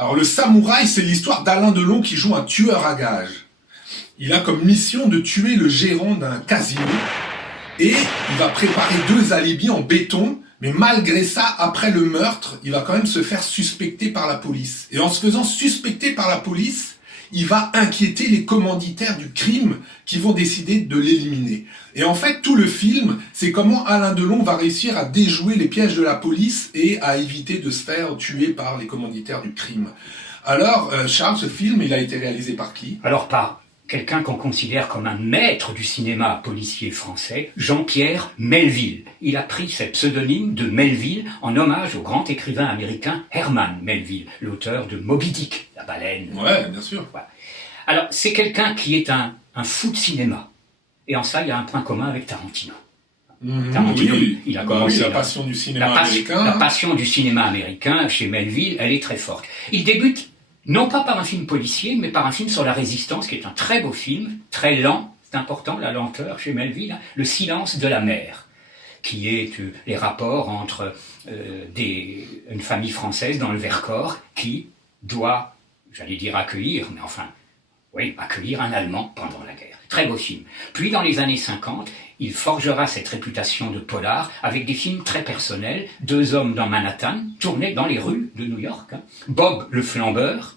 Alors le samouraï, c'est l'histoire d'Alain Delon qui joue un tueur à gages. Il a comme mission de tuer le gérant d'un casino et il va préparer 2 alibis en béton, mais malgré ça, après le meurtre, il va quand même se faire suspecter par la police. Et en se faisant suspecter par la police, il va inquiéter les commanditaires du crime qui vont décider de l'éliminer. Et en fait, tout le film, c'est comment Alain Delon va réussir à déjouer les pièges de la police et à éviter de se faire tuer par les commanditaires du crime. Alors, Charles, ce film, il a été réalisé par qui? Alors par quelqu'un qu'on considère comme un maître du cinéma policier français, Jean-Pierre Melville. Il a pris ce pseudonyme de Melville en hommage au grand écrivain américain Herman Melville, l'auteur de Moby Dick, la baleine. Ouais, bien sûr. Voilà. Alors, c'est quelqu'un qui est un fou de cinéma. Et en ça, il y a un point commun avec Tarantino. Tarantino, oui, il a commencé la passion du cinéma américain. La passion du cinéma américain chez Melville, elle est très forte. Il débute non pas par un film policier, mais par un film sur la résistance, qui est un très beau film, très lent, c'est important, la lenteur chez Melville, hein, Le silence de la mer, qui est les rapports entre une famille française dans le Vercors qui doit, j'allais dire accueillir, mais enfin, oui, accueillir un Allemand pendant la guerre. Très beau film. Puis dans les années 50, il forgera cette réputation de polar avec des films très personnels. 2 hommes dans Manhattan, tournés dans les rues de New York. Hein. Bob le flambeur.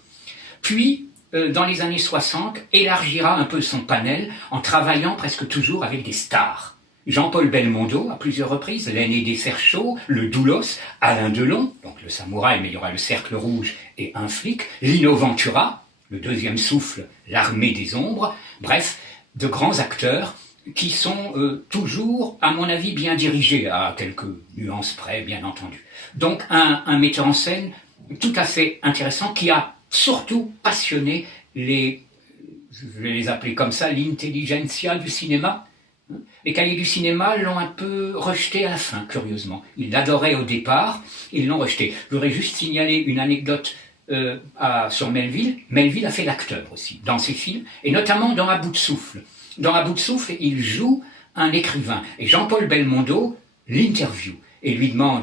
Puis, dans les années 60, élargira un peu son panel en travaillant presque toujours avec des stars. Jean-Paul Belmondo, à plusieurs reprises, l'aîné des fers chauds, le Doulos, Alain Delon, donc le samouraï, mais il y aura le Cercle Rouge et un flic, Lino Ventura, le deuxième souffle, l'Armée des Ombres, bref, de grands acteurs qui sont toujours, à mon avis, bien dirigés, à quelques nuances près, bien entendu. Donc un metteur en scène tout à fait intéressant qui a surtout passionné je vais les appeler comme ça, l'intelligentsia du cinéma. Les cahiers du cinéma l'ont un peu rejeté à la fin, curieusement. Ils l'adoraient au départ, ils l'ont rejeté. Je voudrais juste signaler une anecdote sur Melville. Melville a fait l'acteur aussi, dans ses films, et notamment dans À bout de souffle. Dans À bout de souffle, il joue un écrivain. Et Jean-Paul Belmondo l'interviewe et lui demande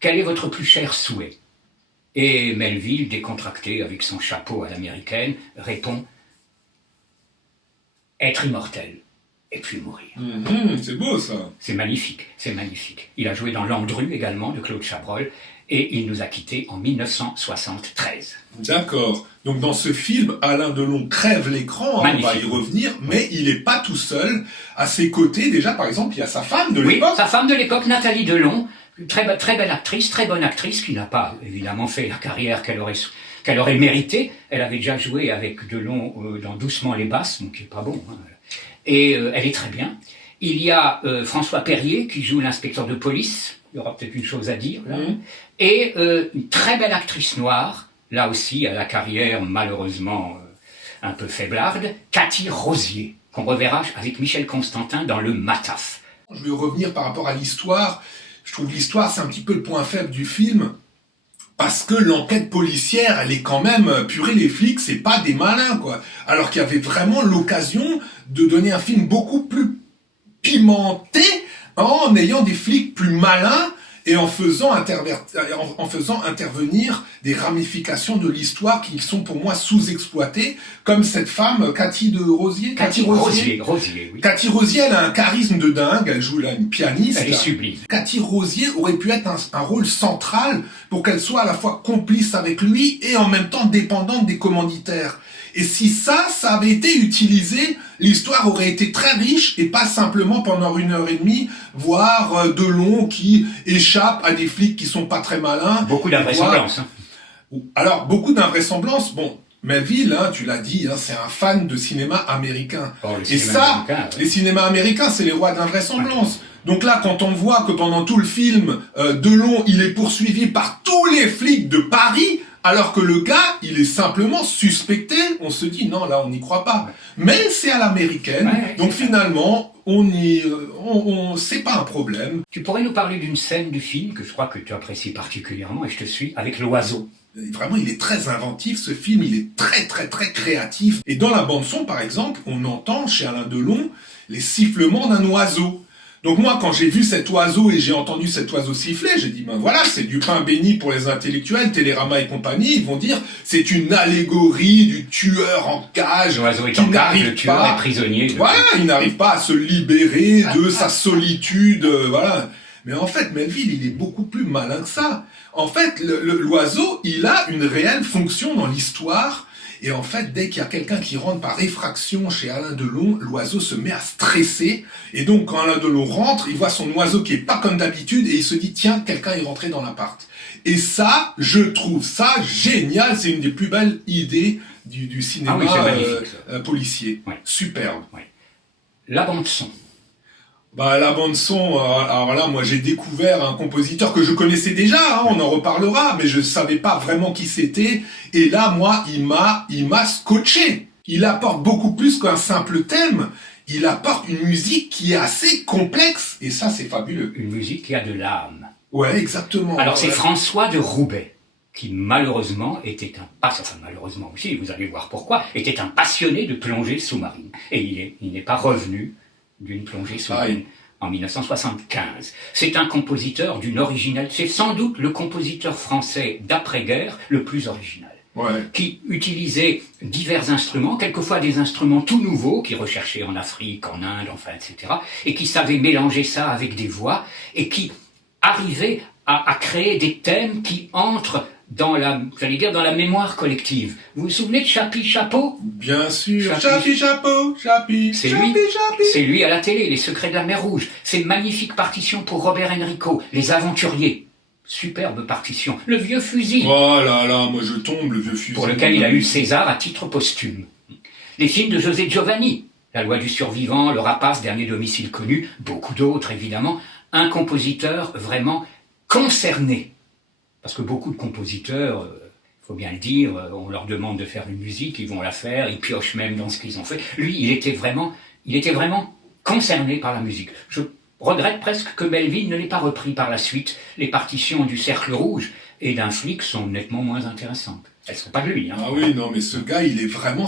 quel est votre plus cher souhait? Et Melville, décontracté avec son chapeau à l'américaine, répond être immortel et puis mourir. C'est beau ça. C'est magnifique, c'est magnifique. Il a joué dans Landru également de Claude Chabrol et il nous a quittés en 1973. D'accord. Donc dans ce film, Alain Delon crève l'écran, on va y revenir, mais il n'est pas tout seul. À ses côtés, déjà par exemple, il y a sa femme de l'époque. Oui, sa femme de l'époque, Nathalie Delon, très belle actrice, très bonne actrice, qui n'a pas évidemment fait la carrière qu'elle aurait méritée. Elle avait déjà joué avec Delon dans Doucement les Basses, donc qui est pas bon. Hein. Et elle est très bien. Il y a François Perrier qui joue l'inspecteur de police. Il y aura peut-être une chose à dire là. Et une très belle actrice noire, là aussi à la carrière malheureusement un peu faiblarde, Cathy Rosier, qu'on reverra avec Michel Constantin dans Le Mataf. Je vais revenir par rapport à l'histoire. Je trouve l'histoire, c'est un petit peu le point faible du film. Parce que l'enquête policière, elle est quand même, purée, les flics, c'est pas des malins, quoi. Alors qu'il y avait vraiment l'occasion de donner un film beaucoup plus pimenté, en ayant des flics plus malins et en faisant intervenir des ramifications de l'histoire qui sont pour moi sous-exploitées, comme cette femme, Cathy Rosier, oui. Cathy Rosier, elle a un charisme de dingue, elle joue là une pianiste. Elle est sublime. Cathy Rosier aurait pu être un rôle central pour qu'elle soit à la fois complice avec lui et en même temps dépendante des commanditaires. Et si ça avait été utilisé, l'histoire aurait été très riche et pas simplement pendant 1h30, voire Delon qui échappe à des flics qui sont pas très malins. Beaucoup d'invraisemblance. Alors, beaucoup d'invraisemblance. Bon, Melville, hein, tu l'as dit, hein, c'est un fan de cinéma américain. Et ça, les cinémas américains, c'est les rois d'invraisemblance. Donc là, quand on voit que pendant tout le film, Delon, il est poursuivi par tous les flics de Paris, alors que le gars, il est simplement suspecté, on se dit non, là, on n'y croit pas. Mais c'est à l'américaine, donc finalement, c'est pas un problème. Tu pourrais nous parler d'une scène du film que je crois que tu apprécies particulièrement, et je te suis, avec l'oiseau. Vraiment, il est très inventif, ce film, il est très très très créatif. Et dans la bande-son, par exemple, on entend chez Alain Delon les sifflements d'un oiseau. Donc moi, quand j'ai vu cet oiseau et j'ai entendu cet oiseau siffler, j'ai dit, ben voilà, c'est du pain béni pour les intellectuels, Télérama et compagnie, ils vont dire, c'est une allégorie du tueur en cage. L'oiseau est qui en cage, n'arrive le tueur pas- est prisonnier. Voilà, il n'arrive pas à se libérer de sa solitude, voilà. Mais en fait, Melville, il est beaucoup plus malin que ça. En fait, l'oiseau, il a une réelle fonction dans l'histoire. Et en fait, dès qu'il y a quelqu'un qui rentre par effraction chez Alain Delon, l'oiseau se met à stresser. Et donc, quand Alain Delon rentre, il voit son oiseau qui est pas comme d'habitude et il se dit, tiens, quelqu'un est rentré dans l'appart. Et ça, je trouve ça génial. C'est une des plus belles idées du cinéma Ah oui, c'est magnifique, policier. Ouais. Superbe. Ouais. La bande-son. Bah, la bande son, alors là, moi j'ai découvert un compositeur que je connaissais déjà, hein, on en reparlera, mais je savais pas vraiment qui c'était. Et là, moi, il m'a scotché. Il apporte beaucoup plus qu'un simple thème. Il apporte une musique qui est assez complexe, et ça, c'est fabuleux. Une musique qui a de l'âme. Ouais, exactement. Alors c'est Ouais. François de Roubaix, qui malheureusement était malheureusement aussi, vous allez voir pourquoi, était un passionné de plongée sous-marine. Et il n'est pas revenu d'une plongée sous-marine en 1975. C'est un compositeur d'une originalité, c'est sans doute le compositeur français d'après-guerre le plus original. Ouais. Qui utilisait divers instruments, quelquefois des instruments tout nouveaux, qui recherchaient en Afrique, en Inde, enfin, etc., et qui savait mélanger ça avec des voix, et qui arrivait à créer des thèmes qui entrent dans dans la mémoire collective. Vous vous souvenez de Chapi Chapeau? Bien sûr. Chapi. Chapi chapeau, chapi, C'est chapi, lui. chapi. C'est lui à la télé, Les Secrets de la Mer Rouge. C'est magnifique partition pour Robert Enrico, Les Aventuriers. Superbe partition. Le Vieux Fusil, Oh là là, moi je tombe, le vieux fusil. pour lequel il a eu le César à titre posthume. Les films de José Giovanni, La Loi du Survivant, Le Rapace, Dernier domicile connu, beaucoup d'autres évidemment. Un compositeur vraiment concerné. Parce que beaucoup de compositeurs, il faut bien le dire, on leur demande de faire une musique, ils vont la faire, ils piochent même dans ce qu'ils ont fait. Lui, il était vraiment concerné par la musique. Je regrette presque que Melville ne l'ait pas repris par la suite. Les partitions du Cercle Rouge et d'un flic sont nettement moins intéressantes. Elles ne sont pas de lui. Hein. Ah oui, non, mais ce gars,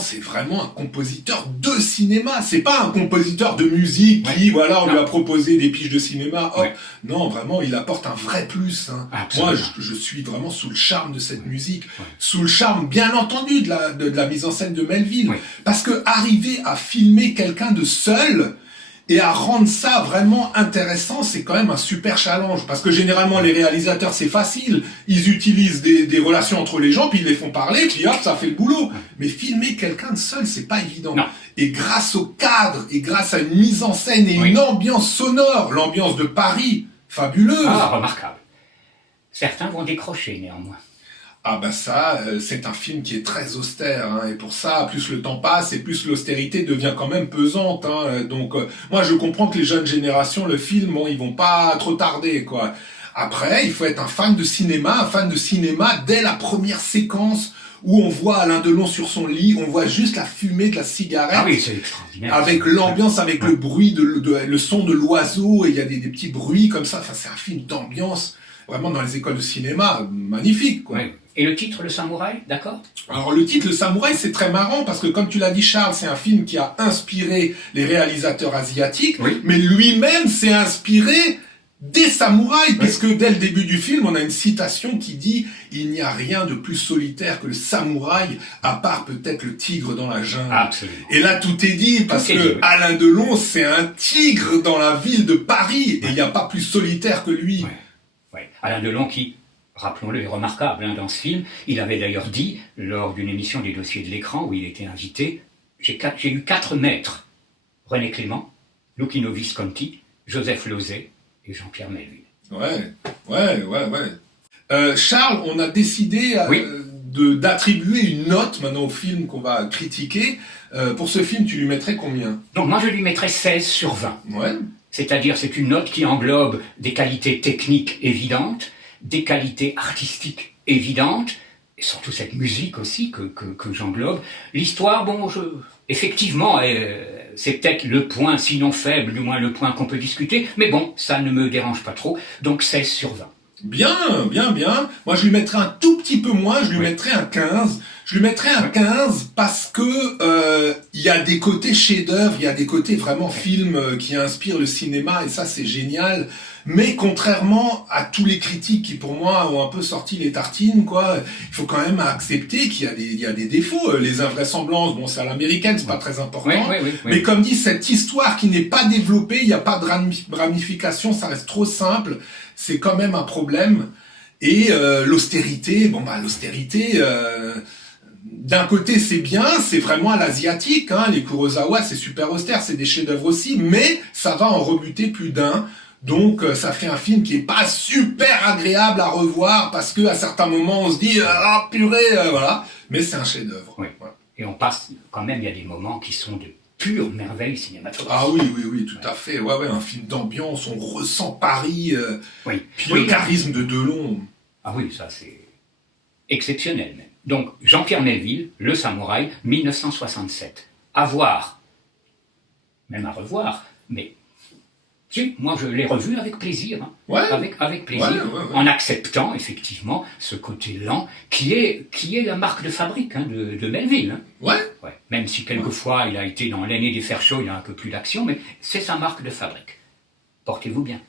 c'est vraiment un compositeur de cinéma. C'est pas un compositeur de musique qui, voilà, on lui a proposé des piges de cinéma. Oh, non, vraiment, il apporte un vrai plus. Hein. Moi, je suis vraiment sous le charme de cette musique. Sous le charme, bien entendu, de la mise en scène de Melville. Parce que arriver à filmer quelqu'un de seul, et à rendre ça vraiment intéressant, c'est quand même un super challenge. Parce que généralement, les réalisateurs, c'est facile. Ils utilisent des relations entre les gens, puis ils les font parler, puis hop, ça fait le boulot. Mais filmer quelqu'un de seul, c'est pas évident. Non. Et grâce au cadre, et grâce à une mise en scène et une ambiance sonore, l'ambiance de Paris, fabuleuse. Ah, remarquable. Certains vont décrocher néanmoins. Ah bah ça, c'est un film qui est très austère, hein, et pour ça, plus le temps passe et plus l'austérité devient quand même pesante. Hein, donc moi je comprends que les jeunes générations, le film, bon, ils vont pas trop tarder, quoi. Après, il faut être un fan de cinéma dès la première séquence où on voit Alain Delon sur son lit, on voit juste la fumée de la cigarette. Ah oui, c'est extraordinaire. Avec l'ambiance, avec le bruit, le son de l'oiseau, et il y a des petits bruits comme ça. Enfin, c'est un film d'ambiance, vraiment dans les écoles de cinéma, magnifique, quoi. Oui. Et le titre, Le Samouraï, d'accord? Alors le titre, Le Samouraï, c'est très marrant parce que comme tu l'as dit Charles, c'est un film qui a inspiré les réalisateurs asiatiques, mais lui-même s'est inspiré des samouraïs, puisque dès le début du film, on a une citation qui dit « Il n'y a rien de plus solitaire que le samouraï, à part peut-être le tigre dans la jungle. » Absolument. Et là, tout est dit, parce que Alain Delon, c'est un tigre dans la ville de Paris, et il n'y a pas plus solitaire que lui. Alain Delon qui... Rappelons-le, est remarquable dans ce film. Il avait d'ailleurs dit, lors d'une émission des Dossiers de l'écran, où il était invité, j'ai eu 4 maîtres. René Clément, Luchino Visconti, Joseph Losey et Jean-Pierre Melville. Charles, on a décidé d'attribuer une note maintenant au film qu'on va critiquer. Pour ce film, tu lui mettrais combien? Donc moi, je lui mettrais 16 sur 20. Ouais. C'est-à-dire, c'est une note qui englobe des qualités techniques évidentes, des qualités artistiques évidentes, et surtout cette musique aussi que j'englobe. L'histoire, bon, effectivement, c'est peut-être le point, sinon faible, du moins le point qu'on peut discuter, mais bon, ça ne me dérange pas trop, donc 16 sur 20. Bien. Moi, je lui mettrais un tout petit peu moins, je lui mettrais un 15. Je Je lui mettrais un 15 parce que il y a des côtés chef-d'œuvre, il y a des côtés vraiment film qui inspirent le cinéma et ça c'est génial. Mais contrairement à tous les critiques qui pour moi ont un peu sorti les tartines, quoi, il faut quand même accepter qu'il y a des défauts. Les invraisemblances, bon c'est à l'américaine, c'est pas très important. Oui. Mais comme dit, cette histoire qui n'est pas développée, il n'y a pas de ramification, ça reste trop simple, c'est quand même un problème. Et l'austérité, l'austérité, d'un côté c'est bien, c'est vraiment à l'asiatique, hein, les Kurosawa c'est super austère, c'est des chefs-d'œuvre aussi, mais ça va en rebuter plus d'un. Donc ça fait un film qui est pas super agréable à revoir parce que à certains moments on se dit ah purée, voilà, mais c'est un chef-d'œuvre. Oui. Ouais. Et on passe quand même, il y a des moments qui sont de pure merveille cinématographique. Ah oui, tout à fait. Ouais, un film d'ambiance, on ressent Paris, puis le charisme de Delon. Ah oui, ça c'est exceptionnel même. Donc Jean-Pierre Melville, Le Samouraï, 1967. À voir, même à revoir, mais si, moi je l'ai revu avec plaisir, hein. Ouais. Avec plaisir, en acceptant effectivement ce côté lent qui est la marque de fabrique, hein, de Melville. Hein. Ouais. Même si quelquefois il a été dans L'Aîné des Fers chauds, il y a un peu plus d'action, mais c'est sa marque de fabrique. Portez-vous bien.